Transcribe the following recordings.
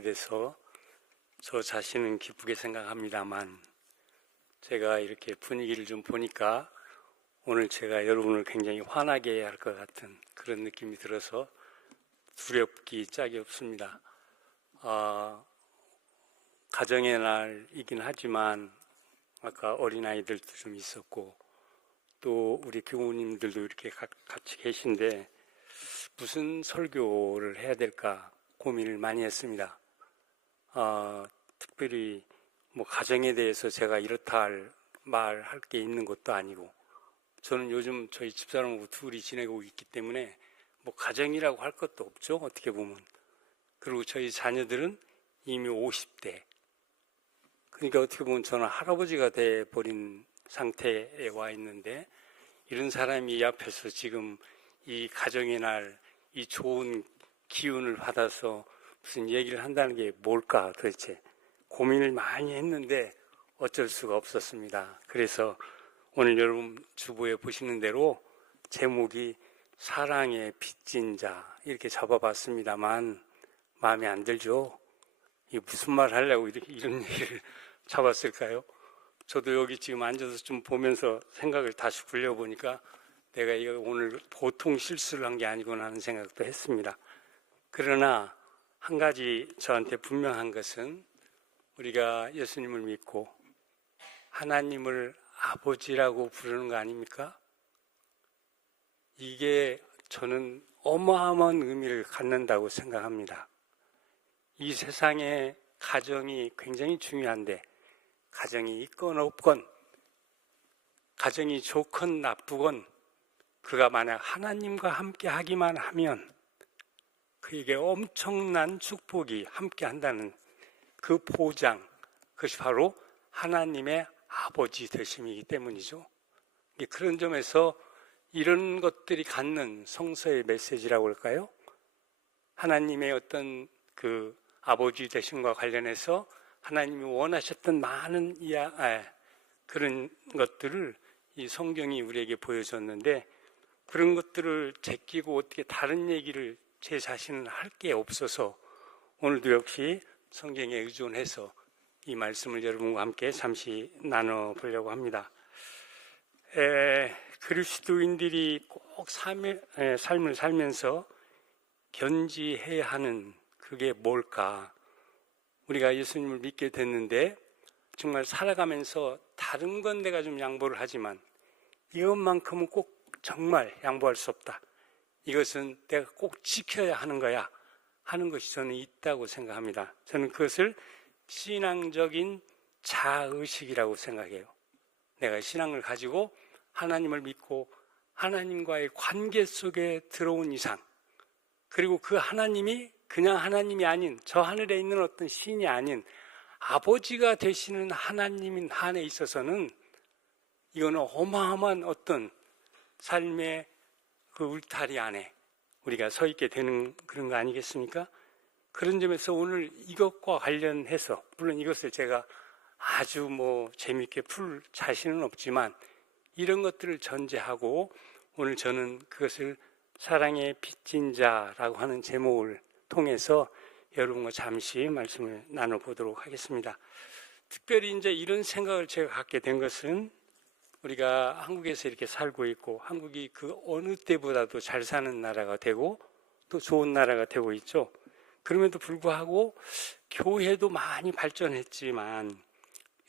대해서 저 자신은 기쁘게 생각합니다만, 제가 이렇게 분위기를 좀 보니까 오늘 제가 여러분을 굉장히 화나게 해야 할 것 같은 그런 느낌이 들어서 두렵기 짝이 없습니다. 가정의 날이긴 하지만 아까 어린아이들도 좀 있었고 또 우리 교우님들도 이렇게 같이 계신데 무슨 설교를 해야 될까 고민을 많이 했습니다. 특별히 뭐 가정에 대해서 제가 이렇다 말할 게 있는 것도 아니고, 저는 요즘 저희 집사람하고 둘이 지내고 있기 때문에 뭐 가정이라고 할 것도 없죠, 어떻게 보면. 그리고 저희 자녀들은 이미 50대, 그러니까 어떻게 보면 저는 할아버지가 돼버린 상태에 와 있는데, 이런 사람이 이 앞에서 지금 이 가정의 날, 이 좋은 기운을 받아서 무슨 얘기를 한다는 게 뭘까 도대체 고민을 많이 했는데 어쩔 수가 없었습니다. 그래서 오늘 여러분 주보에 보시는 대로 제목이 사랑의 빚진 자 이렇게 잡아봤습니다만 마음에 안 들죠? 이 무슨 말 하려고 이런 얘기를 잡았을까요? 저도 여기 지금 앉아서 좀 보면서 생각을 다시 굴려보니까 내가 이거 오늘 보통 실수를 한 게 아니구나 하는 생각도 했습니다. 그러나 한 가지 저한테 분명한 것은 우리가 예수님을 믿고 하나님을 아버지라고 부르는 거 아닙니까? 이게 저는 어마어마한 의미를 갖는다고 생각합니다. 이 세상에 가정이 굉장히 중요한데, 가정이 있건 없건, 가정이 좋건 나쁘건, 그가 만약 하나님과 함께 하기만 하면 그에게 엄청난 축복이 함께 한다는 그 보장, 그것이 바로 하나님의 아버지 되심이기 때문이죠. 그런 점에서 이런 것들이 갖는 성서의 메시지라고 할까요? 하나님의 어떤 그 아버지 되심과 관련해서 하나님이 원하셨던 많은 그런 것들을 이 성경이 우리에게 보여줬는데, 그런 것들을 제끼고 어떻게 다른 얘기를 제 자신은 할 게 없어서 오늘도 역시 성경에 의존해서 이 말씀을 여러분과 함께 잠시 나눠보려고 합니다. 그리스도인들이 꼭 삶을 살면서 견지해야 하는 그게 뭘까? 우리가 예수님을 믿게 됐는데 정말 살아가면서 다른 건 내가 좀 양보를 하지만 이것만큼은 꼭 정말 양보할 수 없다. 이것은 내가 꼭 지켜야 하는 거야 하는 것이 저는 있다고 생각합니다. 저는 그것을 신앙적인 자의식이라고 생각해요. 내가 신앙을 가지고 하나님을 믿고 하나님과의 관계 속에 들어온 이상, 그리고 그 하나님이 그냥 하나님이 아닌 저 하늘에 있는 어떤 신이 아닌 아버지가 되시는 하나님인 한에 있어서는 이거는 어마어마한 어떤 삶의 그 울타리 안에 우리가 서 있게 되는 그런 거 아니겠습니까? 그런 점에서 오늘 이것과 관련해서, 물론 이것을 제가 아주 재미있게 풀 자신은 없지만 이런 것들을 전제하고 오늘 저는 그것을 사랑의 빚진 자라고 하는 제목을 통해서 여러분과 잠시 말씀을 나눠보도록 하겠습니다. 특별히 이제 이런 생각을 제가 갖게 된 것은 우리가 한국에서 이렇게 살고 있고 한국이 그 어느 때보다도 잘 사는 나라가 되고 또 좋은 나라가 되고 있죠. 그럼에도 불구하고 교회도 많이 발전했지만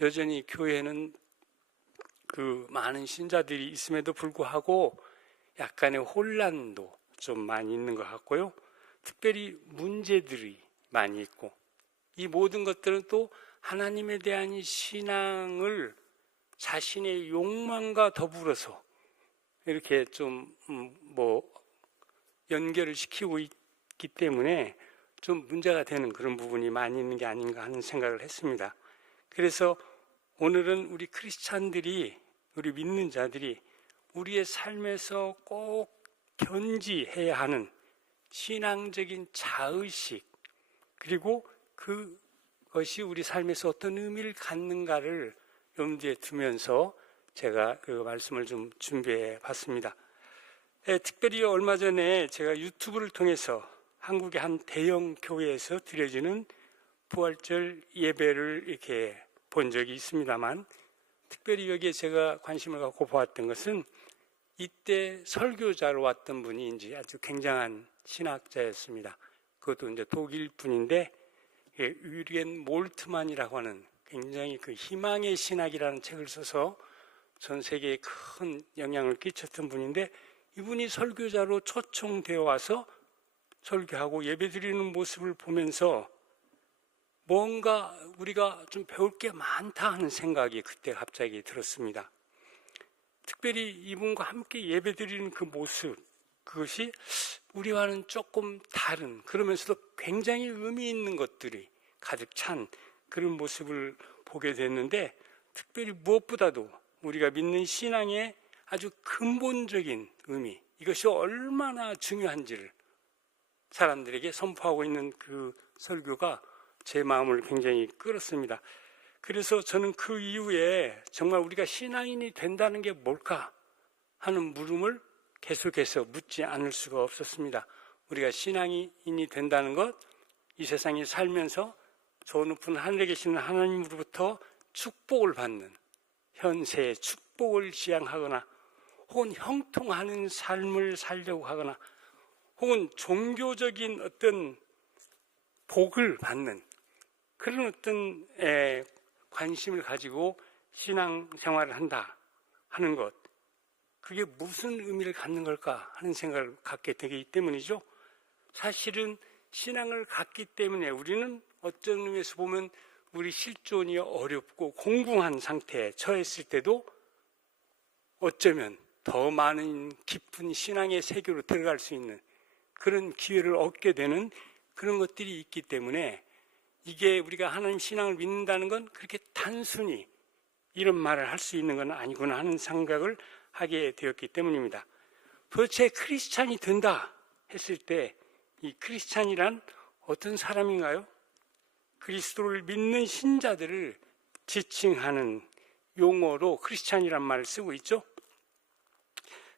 여전히 교회는 그 많은 신자들이 있음에도 불구하고 약간의 혼란도 좀 많이 있는 것 같고요. 특별히 문제들이 많이 있고, 이 모든 것들은 또 하나님에 대한 신앙을 자신의 욕망과 더불어서 이렇게 좀 연결을 시키고 있기 때문에 좀 문제가 되는 그런 부분이 많이 있는 게 아닌가 하는 생각을 했습니다. 그래서 오늘은 우리 크리스찬들이, 우리 믿는 자들이 우리의 삶에서 꼭 견지해야 하는 신앙적인 자의식, 그리고 그것이 우리 삶에서 어떤 의미를 갖는가를 염두에 두면서 제가 그 말씀을 좀 준비해 봤습니다. 특별히 얼마 전에 제가 유튜브를 통해서 한국의 한 대형 교회에서 드려지는 부활절 예배를 이렇게 본 적이 있습니다만, 특별히 여기에 제가 관심을 갖고 보았던 것은 이때 설교자로 왔던 분이 이제 아주 굉장한 신학자였습니다. 그것도 이제 독일 분인데, 유리겐 몰트만이라고 하는 굉장히 그 희망의 신학이라는 책을 써서 전 세계에 큰 영향을 끼쳤던 분인데, 이분이 설교자로 초청되어 와서 설교하고 예배드리는 모습을 보면서 뭔가 우리가 좀 배울 게 많다 하는 생각이 그때 갑자기 들었습니다. 특별히 이분과 함께 예배드리는 그 모습, 그것이 우리와는 조금 다른, 그러면서도 굉장히 의미 있는 것들이 가득 찬 그런 모습을 보게 됐는데, 특별히 무엇보다도 우리가 믿는 신앙의 아주 근본적인 의미, 이것이 얼마나 중요한지를 사람들에게 선포하고 있는 그 설교가 제 마음을 굉장히 끌었습니다. 그래서 저는 그 이후에 정말 우리가 신앙인이 된다는 게 뭘까 하는 물음을 계속해서 묻지 않을 수가 없었습니다. 우리가 신앙인이 된다는 것, 이 세상에 살면서 저 높은 하늘에 계시는 하나님으로부터 축복을 받는, 현세의 축복을 지향하거나 혹은 형통하는 삶을 살려고 하거나 혹은 종교적인 어떤 복을 받는 그런 어떤 관심을 가지고 신앙생활을 한다 하는 것, 그게 무슨 의미를 갖는 걸까 하는 생각을 갖게 되기 때문이죠. 사실은 신앙을 갖기 때문에 우리는 어떤 의미에서 보면 우리 실존이 어렵고 공궁한 상태에 처했을 때도 어쩌면 더 많은 깊은 신앙의 세계로 들어갈 수 있는 그런 기회를 얻게 되는 그런 것들이 있기 때문에, 이게 우리가 하나님 신앙을 믿는다는 건 그렇게 단순히 이런 말을 할 수 있는 건 아니구나 하는 생각을 하게 되었기 때문입니다. 도대체 크리스찬이 된다 했을 때 이 크리스찬이란 어떤 사람인가요? 그리스도를 믿는 신자들을 지칭하는 용어로 크리스찬이란 말을 쓰고 있죠.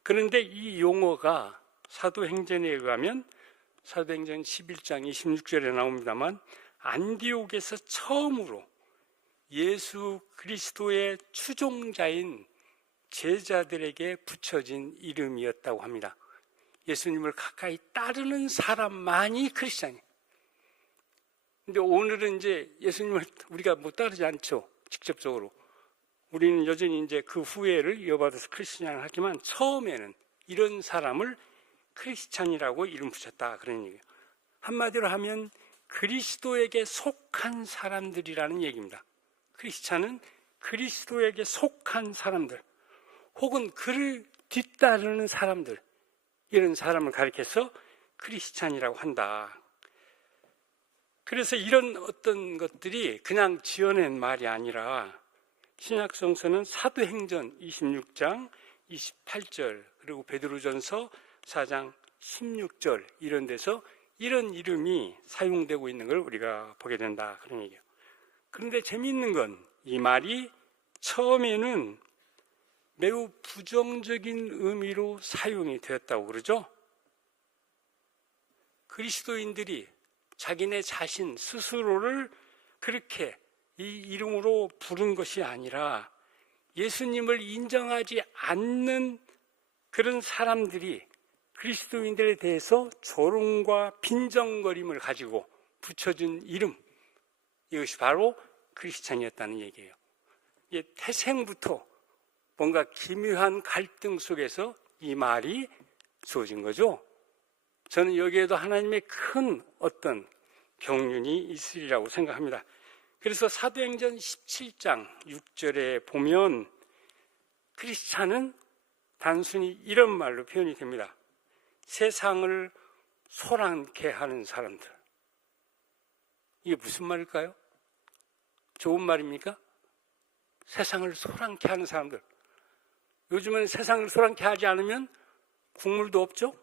그런데 이 용어가 사도행전에 의하면 사도행전 11장 26절에 나옵니다만, 안디옥에서 처음으로 예수 그리스도의 추종자인 제자들에게 붙여진 이름이었다고 합니다. 예수님을 가까이 따르는 사람만이 크리스찬이에요. 근데 오늘은 이제 예수님을 우리가 못 따르지 않죠, 직접적으로. 우리는 여전히 이제 그 후회를 이어받아서 크리스찬을 하지만, 처음에는 이런 사람을 크리스찬이라고 이름 붙였다, 그런 얘기예요. 한마디로 하면 그리스도에게 속한 사람들이라는 얘기입니다. 크리스찬은 그리스도에게 속한 사람들, 혹은 그를 뒤따르는 사람들, 이런 사람을 가리켜서 크리스찬이라고 한다. 그래서 이런 어떤 것들이 그냥 지어낸 말이 아니라 신약성서는 사도행전 26장 28절 그리고 베드로전서 4장 16절 이런 데서 이런 이름이 사용되고 있는 걸 우리가 보게 된다, 그런 얘기예요. 그런데 재미있는 건 이 말이 처음에는 매우 부정적인 의미로 사용이 되었다고 그러죠. 그리스도인들이 자기네 자신 스스로를 그렇게 이 이름으로 부른 것이 아니라 예수님을 인정하지 않는 그런 사람들이 그리스도인들에 대해서 조롱과 빈정거림을 가지고 붙여준 이름, 이것이 바로 크리스찬이었다는 얘기예요. 이게 태생부터 뭔가 기묘한 갈등 속에서 이 말이 주어진 거죠. 저는 여기에도 하나님의 큰 어떤 경륜이 있으리라고 생각합니다. 그래서 사도행전 17장 6절에 보면 크리스찬은 단순히 이런 말로 표현이 됩니다. 세상을 소란케 하는 사람들. 이게 무슨 말일까요? 좋은 말입니까? 세상을 소란케 하는 사람들. 요즘은 세상을 소란케 하지 않으면 국물도 없죠?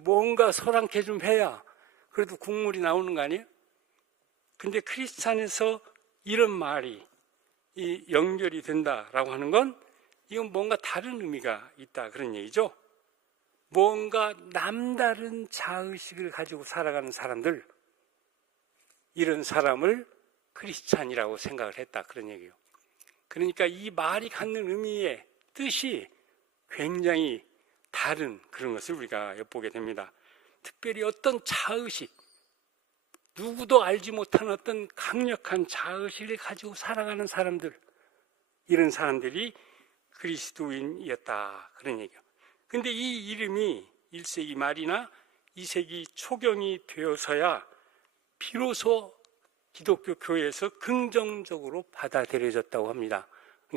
뭔가 소란케 좀 해야 그래도 국물이 나오는 거 아니에요? 근데 크리스찬에서 이런 말이 연결이 된다라고 하는 건 이건 뭔가 다른 의미가 있다, 그런 얘기죠. 뭔가 남다른 자의식을 가지고 살아가는 사람들, 이런 사람을 크리스찬이라고 생각을 했다, 그런 얘기예요. 그러니까 이 말이 갖는 의미의 뜻이 굉장히 다른 그런 것을 우리가 엿보게 됩니다. 특별히 어떤 자의식, 누구도 알지 못한 어떤 강력한 자의식을 가지고 살아가는 사람들, 이런 사람들이 그리스도인이었다, 그런 얘기예요. 근데 이 이름이 1세기 말이나 2세기 초경이 되어서야 비로소 기독교 교회에서 긍정적으로 받아들여졌다고 합니다.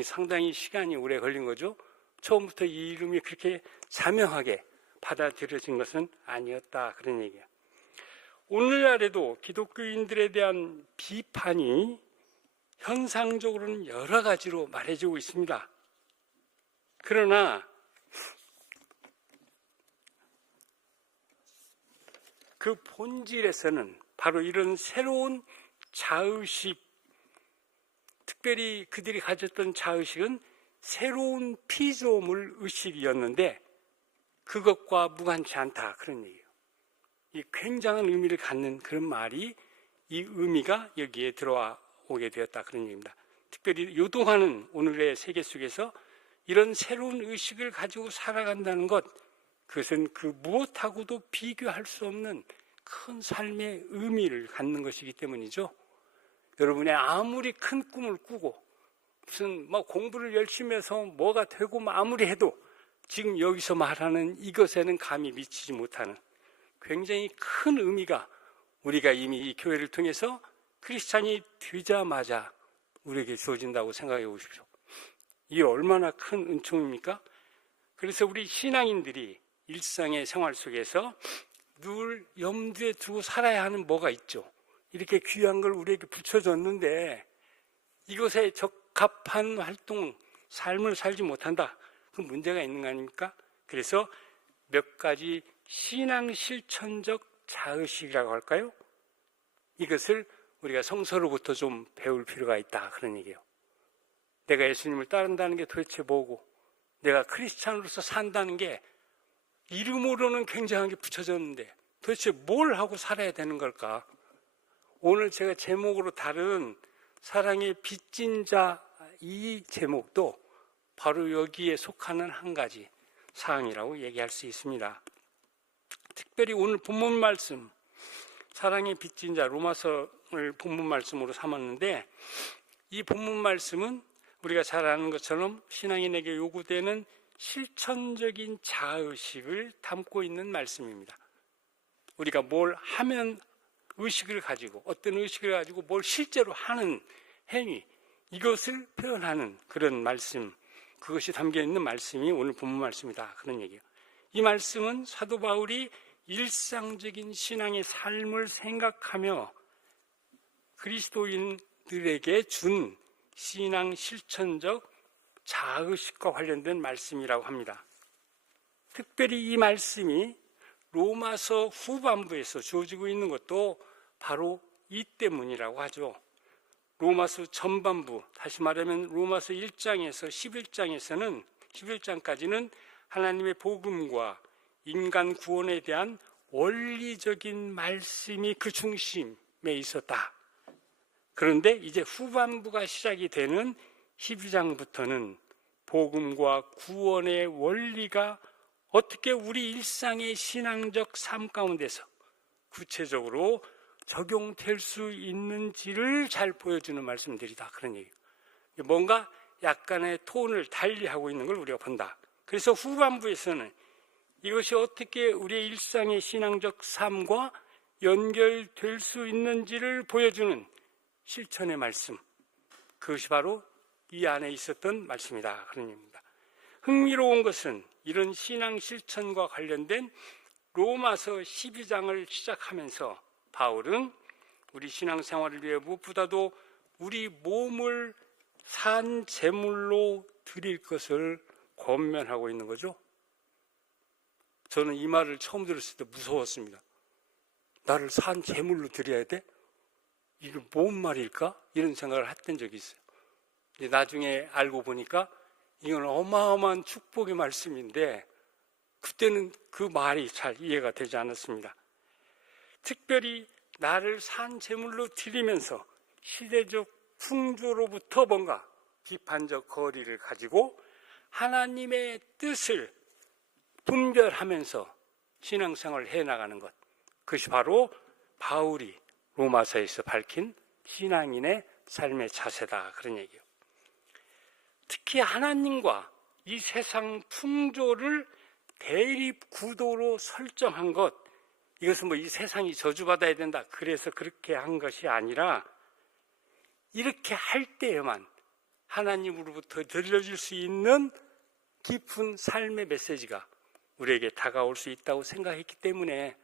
상당히 시간이 오래 걸린 거죠. 처음부터 이 이름이 그렇게 자명하게 받아들여진 것은 아니었다, 그런 얘기예요. 오늘날에도 기독교인들에 대한 비판이 현상적으로는 여러 가지로 말해지고 있습니다. 그러나 그 본질에서는 바로 이런 새로운 자의식, 특별히 그들이 가졌던 자의식은 새로운 피조물 의식이었는데 그것과 무관치 않다, 그런 얘기예요. 이 굉장한 의미를 갖는 그런 말이, 이 의미가 여기에 들어오게 되었다, 그런 얘기입니다. 특별히 요동하는 오늘의 세계 속에서 이런 새로운 의식을 가지고 살아간다는 것, 그것은 그 무엇하고도 비교할 수 없는 큰 삶의 의미를 갖는 것이기 때문이죠. 여러분이 아무리 큰 꿈을 꾸고 무슨 공부를 열심히 해서 뭐가 되고 아무리 해도 지금 여기서 말하는 이것에는 감히 미치지 못하는 굉장히 큰 의미가 우리가 이미 이 교회를 통해서 크리스찬이 되자마자 우리에게 주어진다고 생각해 보십시오. 이게 얼마나 큰 은총입니까? 그래서 우리 신앙인들이 일상의 생활 속에서 늘 염두에 두고 살아야 하는 뭐가 있죠. 이렇게 귀한 걸 우리에게 붙여줬는데 이것에 적합한 활동, 삶을 살지 못한다. 그 문제가 있는 거 아닙니까? 그래서 몇 가지 신앙 실천적 자의식이라고 할까요? 이것을 우리가 성서로부터 좀 배울 필요가 있다, 그런 얘기예요. 내가 예수님을 따른다는 게 도대체 뭐고, 내가 크리스찬으로서 산다는 게 이름으로는 굉장하게 붙여졌는데 도대체 뭘 하고 살아야 되는 걸까? 오늘 제가 제목으로 다룬 사랑의 빚진 자, 이 제목도 바로 여기에 속하는 한 가지 사항이라고 얘기할 수 있습니다. 특별히 오늘 본문 말씀, 사랑의 빚진 자, 로마서를 본문 말씀으로 삼았는데, 이 본문 말씀은 우리가 잘 아는 것처럼 신앙인에게 요구되는 실천적인 자의식을 담고 있는 말씀입니다. 우리가 뭘 하면 의식을 가지고, 어떤 의식을 가지고 뭘 실제로 하는 행위, 이것을 표현하는 그런 말씀, 그것이 담겨있는 말씀이 오늘 본문 말씀이다, 그런 얘기예요. 이 말씀은 사도 바울이 일상적인 신앙의 삶을 생각하며 그리스도인들에게 준 신앙 실천적 자의식과 관련된 말씀이라고 합니다. 특별히 이 말씀이 로마서 후반부에서 주어지고 있는 것도 바로 이 때문이라고 하죠. 로마서 전반부, 다시 말하면 로마서 1장에서 11장에서는 11장까지는 하나님의 복음과 인간 구원에 대한 원리적인 말씀이 그 중심에 있었다. 그런데 이제 후반부가 시작이 되는 12장부터는 복음과 구원의 원리가 어떻게 우리 일상의 신앙적 삶 가운데서 구체적으로 적용될 수 있는지를 잘 보여주는 말씀들이다, 그런 얘기예요. 뭔가 약간의 톤을 달리하고 있는 걸 우리가 본다. 그래서 후반부에서는 이것이 어떻게 우리의 일상의 신앙적 삶과 연결될 수 있는지를 보여주는 실천의 말씀, 그것이 바로 이 안에 있었던 말씀이다, 그런 얘기입니다. 흥미로운 것은 이런 신앙 실천과 관련된 로마서 12장을 시작하면서 바울은 우리 신앙생활을 위해 무엇보다도 우리 몸을 산 제물로 드릴 것을 권면하고 있는 거죠. 저는 이 말을 처음 들었을 때 무서웠습니다. 나를 산 제물로 드려야 돼? 이게 뭔 말일까? 이런 생각을 했던 적이 있어요. 나중에 알고 보니까 이건 어마어마한 축복의 말씀인데 그때는 그 말이 잘 이해가 되지 않았습니다. 특별히 나를 산 제물로 드리면서 시대적 풍조로부터 뭔가 비판적 거리를 가지고 하나님의 뜻을 분별하면서 신앙생활을 해나가는 것, 그것이 바로 바울이 로마서에서 밝힌 신앙인의 삶의 자세다, 그런 얘기예요. 특히 하나님과 이 세상 풍조를 대립 구도로 설정한 것, 이것은 뭐 이 세상이 저주받아야 된다, 그래서 그렇게 한 것이 아니라 이렇게 할 때에만 하나님으로부터 들려줄 수 있는 깊은 삶의 메시지가 우리에게 다가올 수 있다고 생각했기 때문에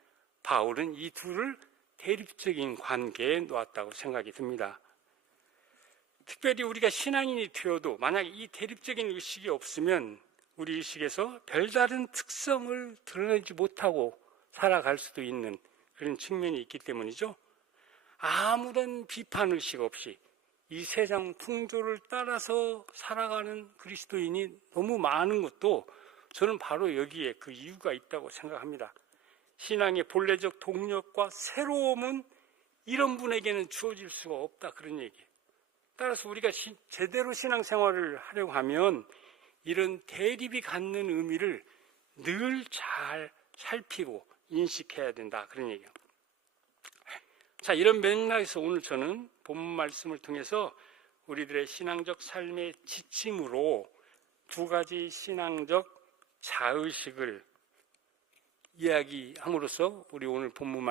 바울은 이 둘을 대립적인 관계에 놓았다고 생각이 듭니다. 특별히 우리가 신앙인이 되어도 만약 이 대립적인 의식이 없으면 우리 의식에서 별다른 특성을 드러내지 못하고 살아갈 수도 있는 그런 측면이 있기 때문이죠. 아무런 비판 의식 없이 이 세상 풍조를 따라서 살아가는 그리스도인이 너무 많은 것도 저는 바로 여기에 그 이유가 있다고 생각합니다. 신앙의 본래적 동력과 새로움은 이런 분에게는 주어질 수가 없다, 그런 얘기예요. 따라서 우리가 제대로 신앙생활을 하려고 하면 이런 대립이 갖는 의미를 늘 잘 살피고 인식해야 된다, 그런 얘기예요. 자, 이런 맥락에서 오늘 저는 본문 말씀을 통해서 우리들의 신앙적 삶의 지침으로 두 가지 신앙적 자의식을 이야기함으로써 우리 오늘 본문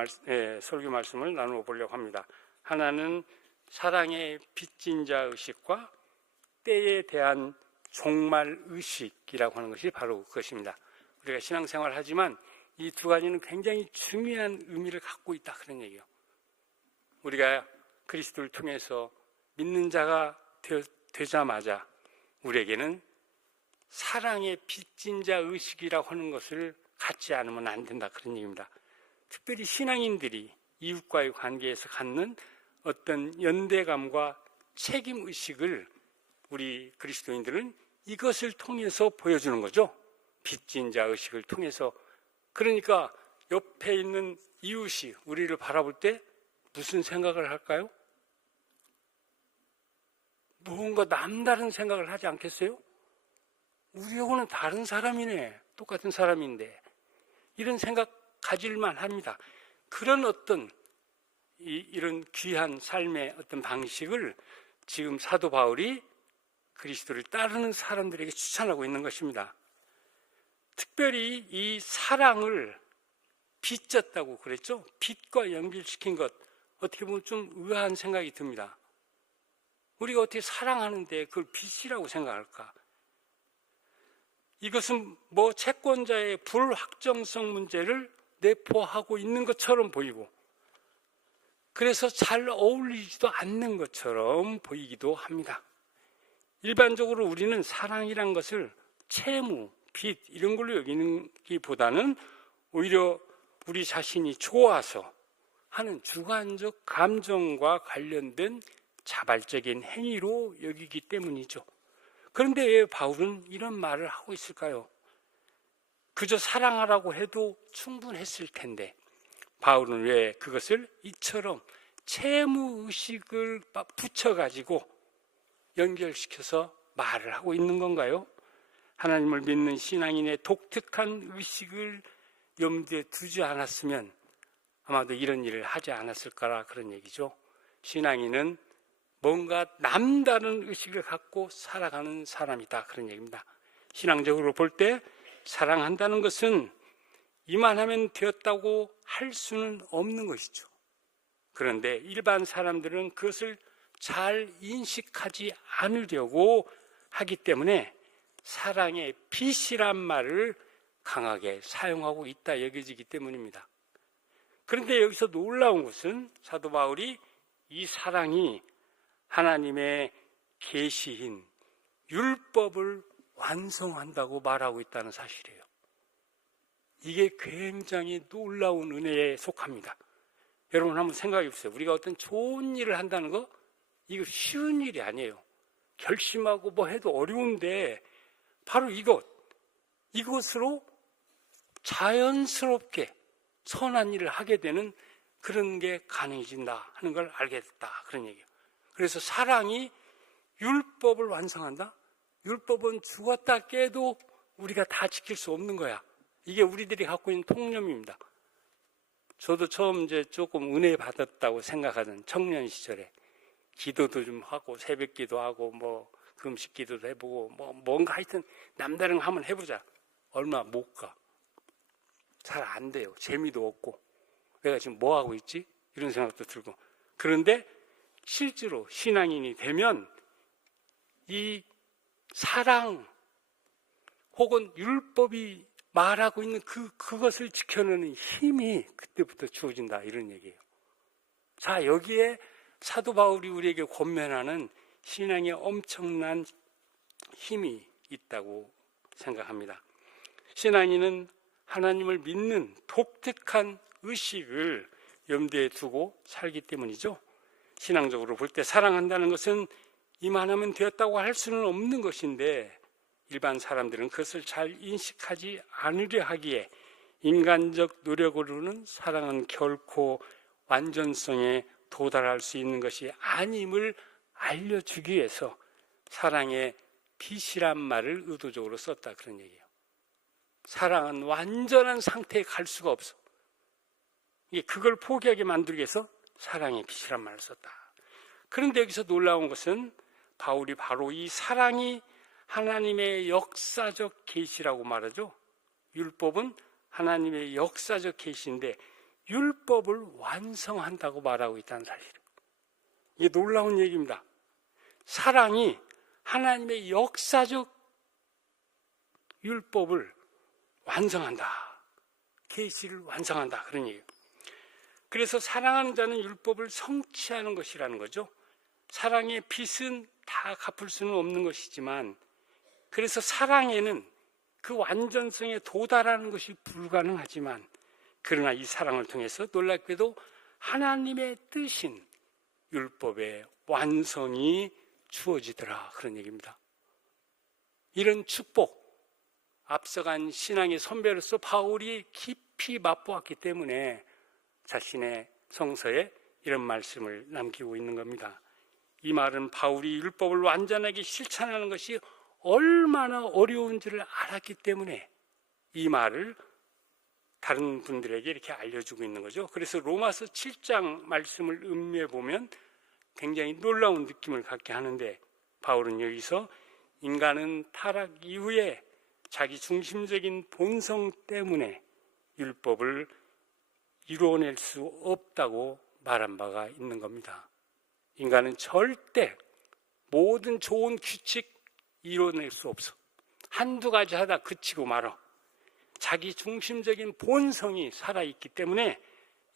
설교 말씀을 나누어 보려고 합니다. 하나는 사랑의 빚진 자 의식과 때에 대한 종말 의식이라고 하는 것이 바로 그것입니다. 우리가 신앙생활을 하지만 이 두 가지는 굉장히 중요한 의미를 갖고 있다, 그런 얘기예요. 우리가 그리스도를 통해서 믿는 자가 되자마자 우리에게는 사랑의 빚진 자 의식이라고 하는 것을 갖지 않으면 안 된다, 그런 얘기입니다. 특별히 신앙인들이 이웃과의 관계에서 갖는 어떤 연대감과 책임의식을 우리 그리스도인들은 이것을 통해서 보여주는 거죠. 빚진 자 의식을 통해서. 그러니까 옆에 있는 이웃이 우리를 바라볼 때 무슨 생각을 할까요? 무언가 남다른 생각을 하지 않겠어요? 우리하고는 다른 사람이네, 똑같은 사람인데, 이런 생각 가질만 합니다. 그런 어떤 이런 귀한 삶의 어떤 방식을 지금 사도 바울이 그리스도를 따르는 사람들에게 추천하고 있는 것입니다. 특별히 이 사랑을 빚졌다고 그랬죠? 빚과 연결시킨 것, 어떻게 보면 좀 의아한 생각이 듭니다. 우리가 어떻게 사랑하는데 그걸 빚이라고 생각할까? 이것은 뭐 채권자의 불확정성 문제를 내포하고 있는 것처럼 보이고, 그래서 잘 어울리지도 않는 것처럼 보이기도 합니다. 일반적으로 우리는 사랑이란 것을 채무, 빚 이런 걸로 여기는기보다는 오히려 우리 자신이 좋아서 하는 주관적 감정과 관련된 자발적인 행위로 여기기 때문이죠. 그런데 왜 바울은 이런 말을 하고 있을까요? 그저 사랑하라고 해도 충분했을 텐데 바울은 왜 그것을 이처럼 채무의식을 붙여가지고 연결시켜서 말을 하고 있는 건가요? 하나님을 믿는 신앙인의 독특한 의식을 염두에 두지 않았으면 아마도 이런 일을 하지 않았을까라, 그런 얘기죠. 신앙인은 뭔가 남다른 의식을 갖고 살아가는 사람이다, 그런 얘기입니다. 신앙적으로 볼 때 사랑한다는 것은 이만하면 되었다고 할 수는 없는 것이죠. 그런데 일반 사람들은 그것을 잘 인식하지 않으려고 하기 때문에 사랑의 빚이란 말을 강하게 사용하고 있다 여겨지기 때문입니다. 그런데 여기서 놀라운 것은 사도 바울이 이 사랑이 하나님의 계시인 율법을 완성한다고 말하고 있다는 사실이에요. 이게 굉장히 놀라운 은혜에 속합니다. 여러분 한번 생각해 보세요. 우리가 어떤 좋은 일을 한다는 거, 이거 쉬운 일이 아니에요. 결심하고 뭐 해도 어려운데 바로 이것으로 자연스럽게 선한 일을 하게 되는 그런 게 가능해진다 하는 걸 알게 됐다, 그런 얘기예요. 그래서 사랑이 율법을 완성한다? 율법은 죽었다 깨도 우리가 다 지킬 수 없는 거야. 이게 우리들이 갖고 있는 통념입니다. 저도 처음 이제 조금 은혜 받았다고 생각하던 청년 시절에 기도도 좀 하고 새벽 기도하고 뭐 금식 기도도 해보고 뭐 뭔가 하여튼 남다른 거 한번 해보자. 얼마 못 가. 잘 안 돼요. 재미도 없고. 내가 지금 뭐 하고 있지? 이런 생각도 들고. 그런데 실제로 신앙인이 되면 이 사랑 혹은 율법이 말하고 있는 그것을 지켜내는 힘이 그때부터 주어진다, 이런 얘기예요. 자, 여기에 사도 바울이 우리에게 권면하는 신앙에 엄청난 힘이 있다고 생각합니다. 신앙인은 하나님을 믿는 독특한 의식을 염두에 두고 살기 때문이죠. 신앙적으로 볼 때 사랑한다는 것은 이만하면 되었다고 할 수는 없는 것인데 일반 사람들은 그것을 잘 인식하지 않으려 하기에 인간적 노력으로는 사랑은 결코 완전성에 도달할 수 있는 것이 아님을 알려주기 위해서 사랑의 빛이란 말을 의도적으로 썼다, 그런 얘기예요. 사랑은 완전한 상태에 갈 수가 없어. 그걸 포기하게 만들기 위해서 사랑의 빛이란 말을 썼다. 그런데 여기서 놀라운 것은 바울이 바로 이 사랑이 하나님의 역사적 계시라고 말하죠. 율법은 하나님의 역사적 계시인데 율법을 완성한다고 말하고 있다는 사실이에요. 이게 놀라운 얘기입니다. 사랑이 하나님의 역사적 율법을 완성한다. 계시를 완성한다. 그런 얘기예요. 그래서 사랑하는 자는 율법을 성취하는 것이라는 거죠. 사랑의 빚은 다 갚을 수는 없는 것이지만 그래서 사랑에는 그 완전성에 도달하는 것이 불가능하지만 그러나 이 사랑을 통해서 놀랍게도 하나님의 뜻인 율법의 완성이 주어지더라, 그런 얘기입니다. 이런 축복, 앞서간 신앙의 선배로서 바울이 깊이 맛보았기 때문에 자신의 성서에 이런 말씀을 남기고 있는 겁니다. 이 말은 바울이 율법을 완전하게 실천하는 것이 얼마나 어려운지를 알았기 때문에 이 말을 다른 분들에게 이렇게 알려주고 있는 거죠. 그래서 로마서 7장 말씀을 음미해 보면 굉장히 놀라운 느낌을 갖게 하는데 바울은 여기서 인간은 타락 이후에 자기 중심적인 본성 때문에 율법을 이루어낼 수 없다고 말한 바가 있는 겁니다. 인간은 절대 모든 좋은 규칙 이뤄낼 수 없어. 한두 가지 하다 그치고 말아. 자기 중심적인 본성이 살아있기 때문에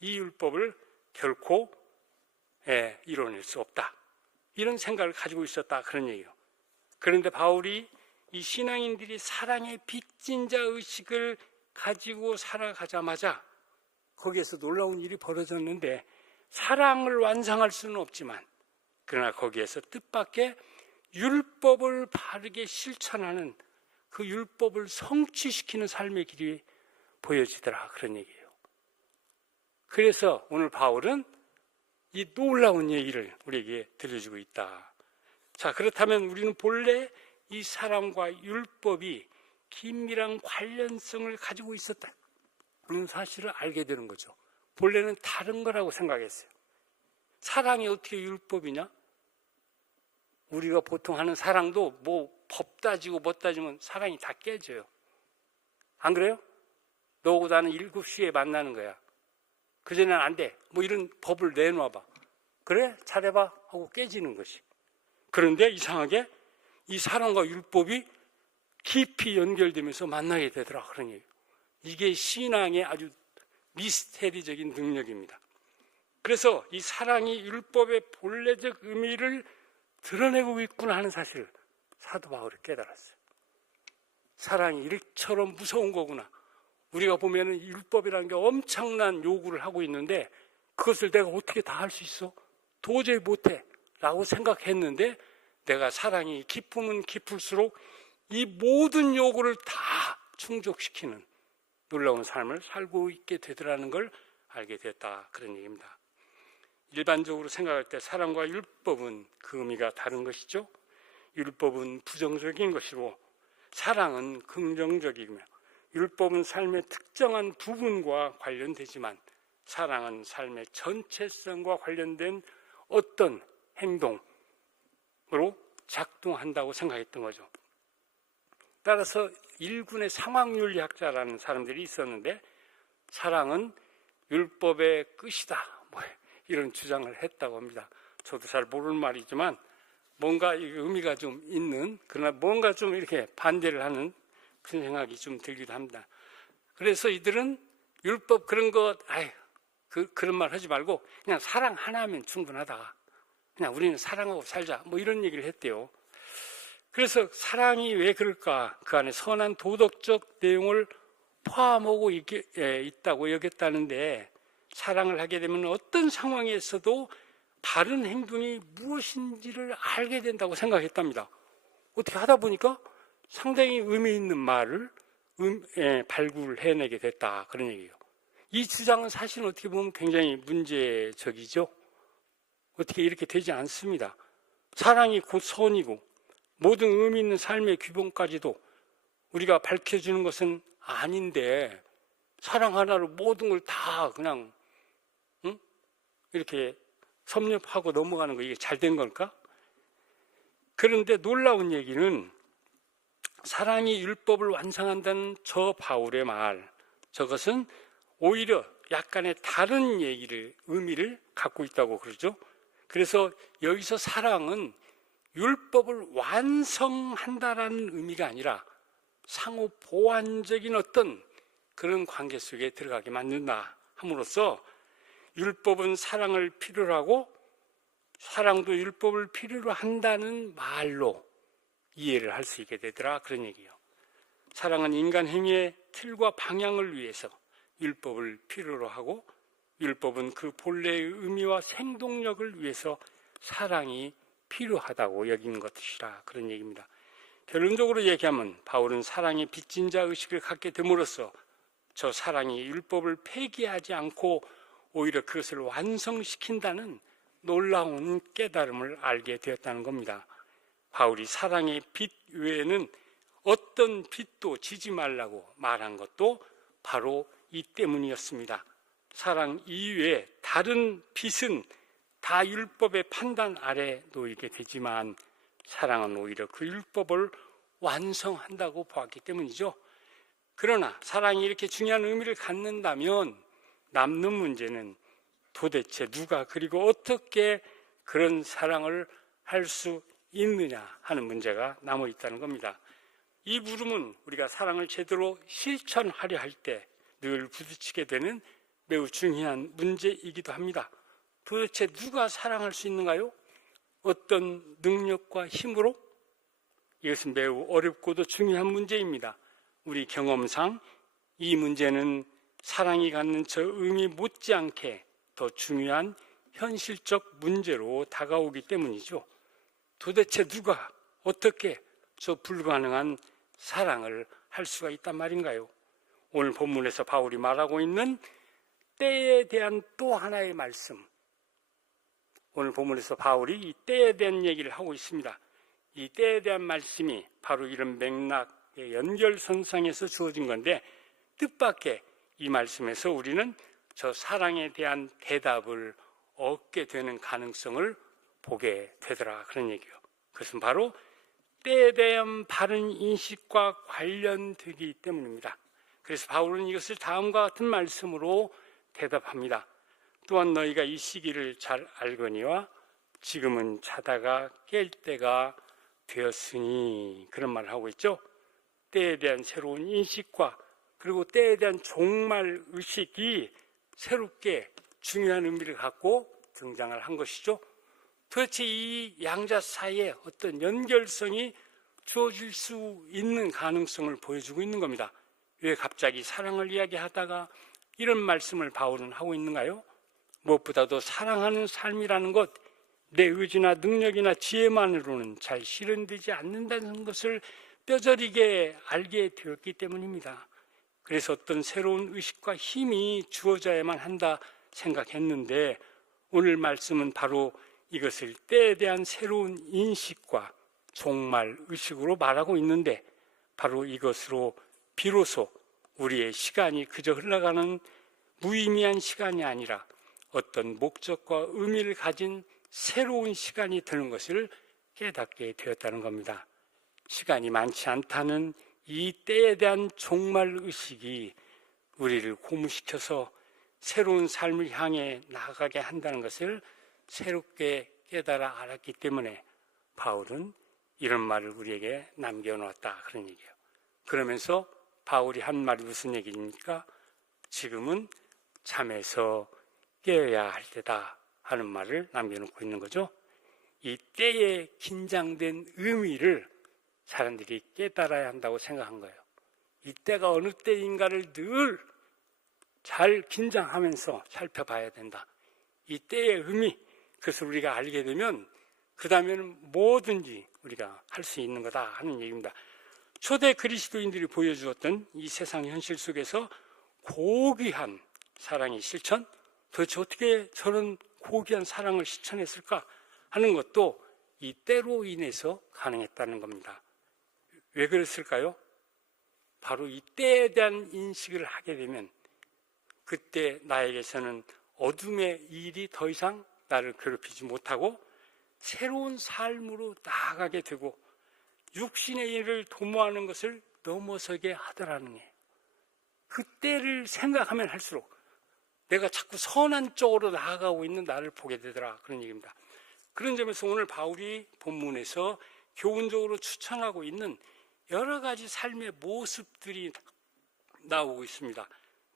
이 율법을 결코 이뤄낼 수 없다. 이런 생각을 가지고 있었다, 그런 얘기예요. 그런데 바울이 이 신앙인들이 사랑의 빚진 자 의식을 가지고 살아가자마자 거기에서 놀라운 일이 벌어졌는데 사랑을 완성할 수는 없지만 그러나 거기에서 뜻밖의 율법을 바르게 실천하는 그 율법을 성취시키는 삶의 길이 보여지더라, 그런 얘기예요. 그래서 오늘 바울은 이 놀라운 얘기를 우리에게 들려주고 있다. 자, 그렇다면 우리는 본래 이 사랑과 율법이 긴밀한 관련성을 가지고 있었다는 사실을 알게 되는 거죠. 본래는 다른 거라고 생각했어요. 사랑이 어떻게 율법이냐? 우리가 보통 하는 사랑도 뭐 법 따지고 못 따지면 사랑이 다 깨져요. 안 그래요? 너하고 나는 7시에 만나는 거야. 그전에는 안 돼. 뭐 이런 법을 내놔봐. 그래? 잘해봐. 하고 깨지는 것이. 그런데 이상하게 이 사랑과 율법이 깊이 연결되면서 만나게 되더라, 그런 얘기예요. 이게 신앙의 아주 미스테리적인 능력입니다. 그래서 이 사랑이 율법의 본래적 의미를 드러내고 있구나 하는 사실을 사도 바울이 깨달았어요. 사랑이 이처럼 무서운 거구나. 우리가 보면은 율법이라는 게 엄청난 요구를 하고 있는데 그것을 내가 어떻게 다 할 수 있어? 도저히 못해 라고 생각했는데 내가 사랑이 깊으면 깊을수록 이 모든 요구를 다 충족시키는 놀라운 삶을 살고 있게 되더라는 걸 알게 됐다, 그런 얘기입니다. 일반적으로 생각할 때 사랑과 율법은 그 의미가 다른 것이죠. 율법은 부정적인 것이고 사랑은 긍정적이며, 율법은 삶의 특정한 부분과 관련되지만 사랑은 삶의 전체성과 관련된 어떤 행동으로 작동한다고 생각했던 거죠. 따라서 일군의 상황윤리학자라는 사람들이 있었는데 사랑은 율법의 끝이다, 이런 주장을 했다고 합니다. 저도 잘 모르는 말이지만 뭔가 의미가 좀 있는, 그러나 뭔가 좀 이렇게 반대를 하는 그런 생각이 좀 들기도 합니다. 그래서 이들은 율법 그런 것, 그런 말 하지 말고 그냥 사랑 하나면 충분하다, 그냥 우리는 사랑하고 살자, 이런 얘기를 했대요. 그래서 사랑이 왜 그럴까? 그 안에 선한 도덕적 내용을 포함하고 있다고 여겼다는데, 사랑을 하게 되면 어떤 상황에서도 바른 행동이 무엇인지를 알게 된다고 생각했답니다. 어떻게 하다 보니까 상당히 의미 있는 말을 발굴해내게 됐다, 그런 얘기예요. 이 주장은 사실 어떻게 보면 굉장히 문제적이죠. 어떻게 이렇게 되지 않습니다. 사랑이 곧 선이고 모든 의미 있는 삶의 규범까지도 우리가 밝혀주는 것은 아닌데, 사랑 하나로 모든 걸 다 그냥 이렇게 섭렵하고 넘어가는 거, 이게 잘 된 걸까? 그런데 놀라운 얘기는 사랑이 율법을 완성한다는 저 바울의 말, 저것은 오히려 약간의 다른 의미를 갖고 있다고 그러죠. 그래서 여기서 사랑은 율법을 완성한다라는 의미가 아니라 상호 보완적인 어떤 그런 관계 속에 들어가게 만든다 함으로써 율법은 사랑을 필요로 하고 사랑도 율법을 필요로 한다는 말로 이해를 할 수 있게 되더라, 그런 얘기예요. 사랑은 인간 행위의 틀과 방향을 위해서 율법을 필요로 하고, 율법은 그 본래의 의미와 생동력을 위해서 사랑이 필요하다고 여기는 것이라, 그런 얘기입니다. 결론적으로 얘기하면 바울은 사랑의 빚진 자 의식을 갖게 됨으로써 저 사랑이 율법을 폐기하지 않고 오히려 그것을 완성시킨다는 놀라운 깨달음을 알게 되었다는 겁니다. 바울이 사랑의 빚 외에는 어떤 빚도 지지 말라고 말한 것도 바로 이 때문이었습니다. 사랑 이외에 다른 빚은 다 율법의 판단 아래 놓이게 되지만 사랑은 오히려 그 율법을 완성한다고 보았기 때문이죠. 그러나 사랑이 이렇게 중요한 의미를 갖는다면 남는 문제는 도대체 누가 그리고 어떻게 그런 사랑을 할 수 있느냐 하는 문제가 남아 있다는 겁니다. 이 물음은 우리가 사랑을 제대로 실천하려 할 때 늘 부딪히게 되는 매우 중요한 문제이기도 합니다. 도대체 누가 사랑할 수 있는가요? 어떤 능력과 힘으로? 이것은 매우 어렵고도 중요한 문제입니다. 우리 경험상 이 문제는 사랑이 갖는 저 의미 못지않게 더 중요한 현실적 문제로 다가오기 때문이죠. 도대체 누가 어떻게 저 불가능한 사랑을 할 수가 있단 말인가요? 오늘 본문에서 바울이 말하고 있는 때에 대한 또 하나의 말씀, 오늘 본문에서 바울이 이 때에 대한 얘기를 하고 있습니다. 이 때에 대한 말씀이 바로 이런 맥락의 연결선상에서 주어진 건데, 뜻밖의 이 말씀에서 우리는 저 사랑에 대한 대답을 얻게 되는 가능성을 보게 되더라, 그런 얘기예요. 그것은 바로 때에 대한 바른 인식과 관련되기 때문입니다. 그래서 바울은 이것을 다음과 같은 말씀으로 대답합니다. 또한 너희가 이 시기를 잘 알거니와 지금은 자다가 깰 때가 되었으니, 그런 말을 하고 있죠. 때에 대한 새로운 인식과 그리고 때에 대한 종말 의식이 새롭게 중요한 의미를 갖고 등장을 한 것이죠. 도대체 이 양자 사이에 어떤 연결성이 주어질 수 있는 가능성을 보여주고 있는 겁니다. 왜 갑자기 사랑을 이야기하다가 이런 말씀을 바울은 하고 있는가요? 무엇보다도 사랑하는 삶이라는 것, 내 의지나 능력이나 지혜만으로는 잘 실현되지 않는다는 것을 뼈저리게 알게 되었기 때문입니다. 그래서 어떤 새로운 의식과 힘이 주어져야만 한다 생각했는데 오늘 말씀은 바로 이것을 때에 대한 새로운 인식과 종말 의식으로 말하고 있는데, 바로 이것으로 비로소 우리의 시간이 그저 흘러가는 무의미한 시간이 아니라 어떤 목적과 의미를 가진 새로운 시간이 되는 것을 깨닫게 되었다는 겁니다. 시간이 많지 않다는 이 때에 대한 종말 의식이 우리를 고무시켜서 새로운 삶을 향해 나아가게 한다는 것을 새롭게 깨달아 알았기 때문에 바울은 이런 말을 우리에게 남겨놓았다, 그런 얘기예요. 그러면서 바울이 한 말이 무슨 얘기입니까? 지금은 잠에서 깨어야 할 때다 하는 말을 남겨놓고 있는 거죠. 이 때의 긴장된 의미를 사람들이 깨달아야 한다고 생각한 거예요. 이 때가 어느 때인가를 늘 잘 긴장하면서 살펴봐야 된다. 이 때의 의미, 그것을 우리가 알게 되면 그 다음에는 뭐든지 우리가 할 수 있는 거다 하는 얘기입니다. 초대 그리스도인들이 보여주었던 이 세상 현실 속에서 고귀한 사랑의 실천, 도대체 어떻게 저런 고귀한 사랑을 실천했을까 하는 것도 이 때로 인해서 가능했다는 겁니다. 왜 그랬을까요? 바로 이 때에 대한 인식을 하게 되면 그때 나에게서는 어둠의 일이 더 이상 나를 괴롭히지 못하고 새로운 삶으로 나아가게 되고 육신의 일을 도모하는 것을 넘어서게 하더라는 거예요. 그때를 생각하면 할수록 내가 자꾸 선한 쪽으로 나아가고 있는 나를 보게 되더라, 그런 얘기입니다. 그런 점에서 오늘 바울이 본문에서 교훈적으로 추천하고 있는 여러 가지 삶의 모습들이 나오고 있습니다.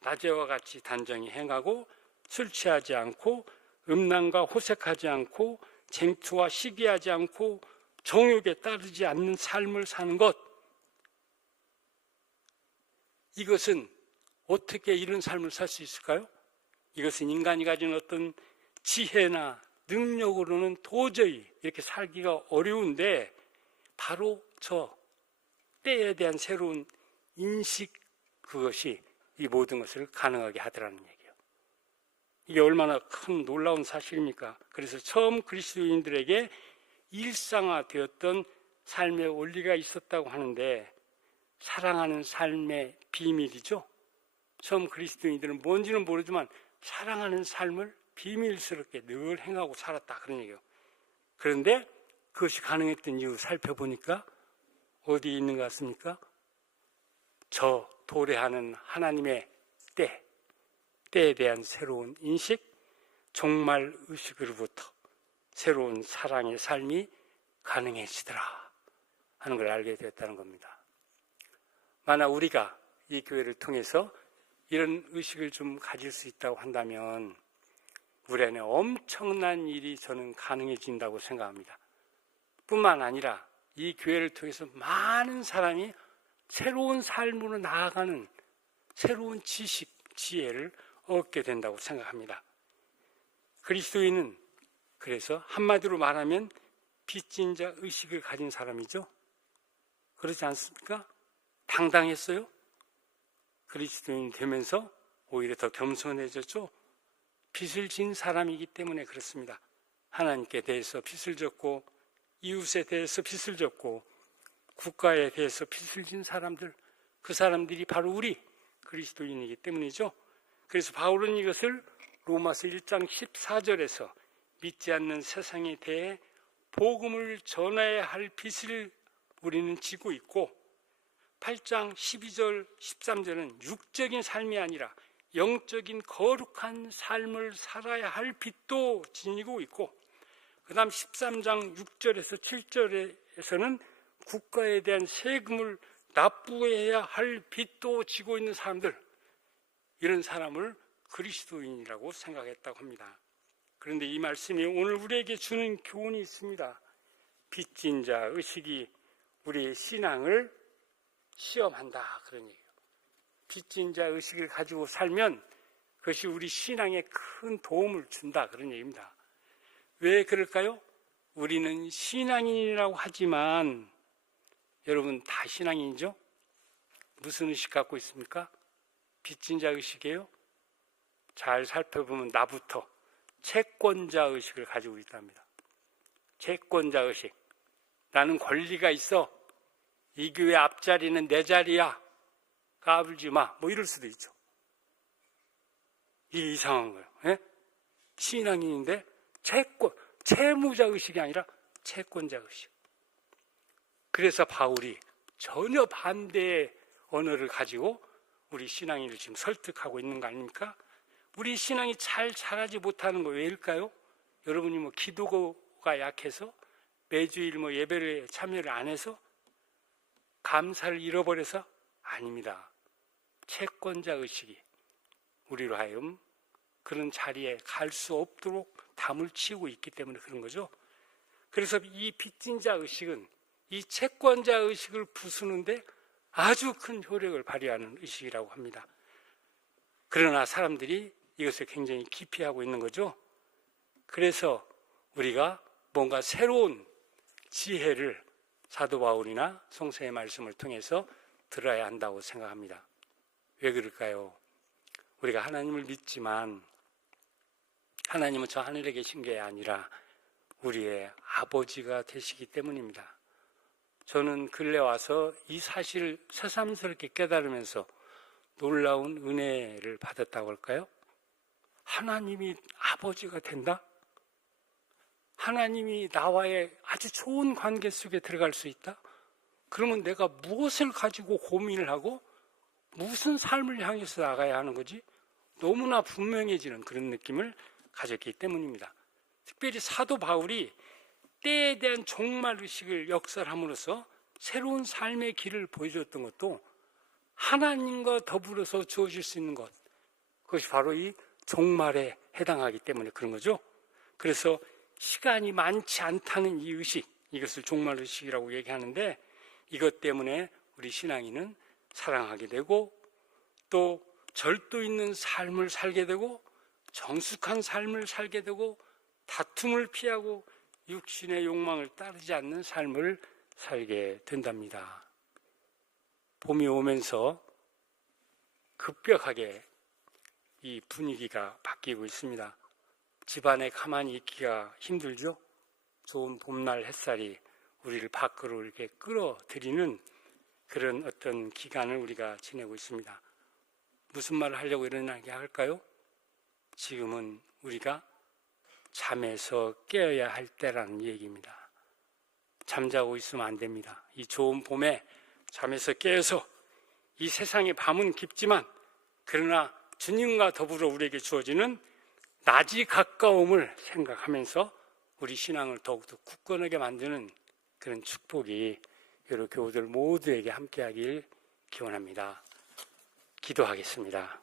낮에와 같이 단정히 행하고 술 취하지 않고 음란과 호색하지 않고 쟁투와 시기하지 않고 정욕에 따르지 않는 삶을 사는 것, 이것은 어떻게 이런 삶을 살 수 있을까요? 이것은 인간이 가진 어떤 지혜나 능력으로는 도저히 이렇게 살기가 어려운데 바로 저 때에 대한 새로운 인식, 그것이 이 모든 것을 가능하게 하더라는 얘기예요. 이게 얼마나 큰 놀라운 사실입니까? 그래서 처음 그리스도인들에게 일상화되었던 삶의 원리가 있었다고 하는데, 사랑하는 삶의 비밀이죠. 처음 그리스도인들은 뭔지는 모르지만 사랑하는 삶을 비밀스럽게 늘 행하고 살았다, 그런 얘기예요. 그런데 그것이 가능했던 이유 살펴보니까 어디에 있는 것 같습니까? 저 도래하는 하나님의 때에 대한 새로운 인식, 종말 의식으로부터 새로운 사랑의 삶이 가능해지더라 하는 걸 알게 되었다는 겁니다. 만약 우리가 이 교회를 통해서 이런 의식을 좀 가질 수 있다고 한다면 우리 안에 엄청난 일이 저는 가능해진다고 생각합니다. 뿐만 아니라 이 교회를 통해서 많은 사람이 새로운 삶으로 나아가는 새로운 지식, 지혜를 얻게 된다고 생각합니다. 그리스도인은 그래서 한마디로 말하면 빚진 자 의식을 가진 사람이죠. 그렇지 않습니까? 당당했어요. 그리스도인이 되면서 오히려 더 겸손해졌죠. 빚을 진 사람이기 때문에 그렇습니다. 하나님께 대해서 빚을 졌고 이웃에 대해서 빚을 졌고 국가에 대해서 빚을 진 사람들, 그 사람들이 바로 우리 그리스도인이기 때문이죠. 그래서 바울은 이것을 로마서 1장 14절에서 믿지 않는 세상에 대해 복음을 전해야 할 빚을 우리는 지고 있고, 8장 12절 13절은 육적인 삶이 아니라 영적인 거룩한 삶을 살아야 할 빚도 지니고 있고, 그 다음 13장 6절에서 7절에서는 국가에 대한 세금을 납부해야 할 빚도 지고 있는 사람들, 이런 사람을 그리스도인이라고 생각했다고 합니다. 그런데 이 말씀이 오늘 우리에게 주는 교훈이 있습니다. 빚진 자 의식이 우리의 신앙을 시험한다, 그런 얘기예요. 빚진 자 의식을 가지고 살면 그것이 우리 신앙에 큰 도움을 준다, 그런 얘기입니다. 왜 그럴까요? 우리는 신앙인이라고 하지만 여러분 다 신앙인이죠? 무슨 의식 갖고 있습니까? 빚진 자 의식이에요? 잘 살펴보면 나부터 채권자 의식을 가지고 있답니다. 채권자 의식. 나는 권리가 있어. 이 교회 앞자리는 내 자리야. 까불지 마. 뭐 이럴 수도 있죠. 이게 이상한 거예요. 예? 신앙인인데 채무자 의식이 아니라 채권자 의식. 그래서 바울이 전혀 반대의 언어를 가지고 우리 신앙인을 지금 설득하고 있는 거 아닙니까? 우리 신앙이 잘 자라지 못하는 거 왜일까요? 여러분이 뭐 기도가 약해서 매주일 뭐 예배를 참여를 안 해서 감사를 잃어버려서 아닙니다. 채권자 의식이 우리로 하여금 그런 자리에 갈 수 없도록 담을 치우고 있기 때문에 그런 거죠. 그래서 이 빚진 자 의식은 이 채권자 의식을 부수는데 아주 큰 효력을 발휘하는 의식이라고 합니다. 그러나 사람들이 이것을 굉장히 기피하고 있는 거죠. 그래서 우리가 뭔가 새로운 지혜를 사도 바울이나 성서의 말씀을 통해서 들어야 한다고 생각합니다. 왜 그럴까요? 우리가 하나님을 믿지만 하나님은 저 하늘에 계신 게 아니라 우리의 아버지가 되시기 때문입니다. 저는 근래 와서 이 사실을 새삼스럽게 깨달으면서 놀라운 은혜를 받았다고 할까요? 하나님이 아버지가 된다? 하나님이 나와의 아주 좋은 관계 속에 들어갈 수 있다? 그러면 내가 무엇을 가지고 고민을 하고 무슨 삶을 향해서 나가야 하는 거지? 너무나 분명해지는 그런 느낌을 가졌기 때문입니다. 특별히 사도 바울이 때에 대한 종말의식을 역설함으로써 새로운 삶의 길을 보여줬던 것도 하나님과 더불어서 주어질 수 있는 것, 그것이 바로 이 종말에 해당하기 때문에 그런 거죠. 그래서 시간이 많지 않다는 이 의식, 이것을 종말의식이라고 얘기하는데 이것 때문에 우리 신앙인은 사랑하게 되고 또 절도 있는 삶을 살게 되고 정숙한 삶을 살게 되고 다툼을 피하고 육신의 욕망을 따르지 않는 삶을 살게 된답니다. 봄이 오면서 급격하게 이 분위기가 바뀌고 있습니다. 집안에 가만히 있기가 힘들죠? 좋은 봄날 햇살이 우리를 밖으로 이렇게 끌어들이는 그런 어떤 기간을 우리가 지내고 있습니다. 무슨 말을 하려고 이러냐 할까요? 지금은 우리가 잠에서 깨어야 할 때라는 얘기입니다. 잠자고 있으면 안 됩니다. 이 좋은 봄에 잠에서 깨어서 이 세상의 밤은 깊지만 그러나 주님과 더불어 우리에게 주어지는 낮이 가까움을 생각하면서 우리 신앙을 더욱더 굳건하게 만드는 그런 축복이 여러 교우들 모두에게 함께하길 기원합니다. 기도하겠습니다.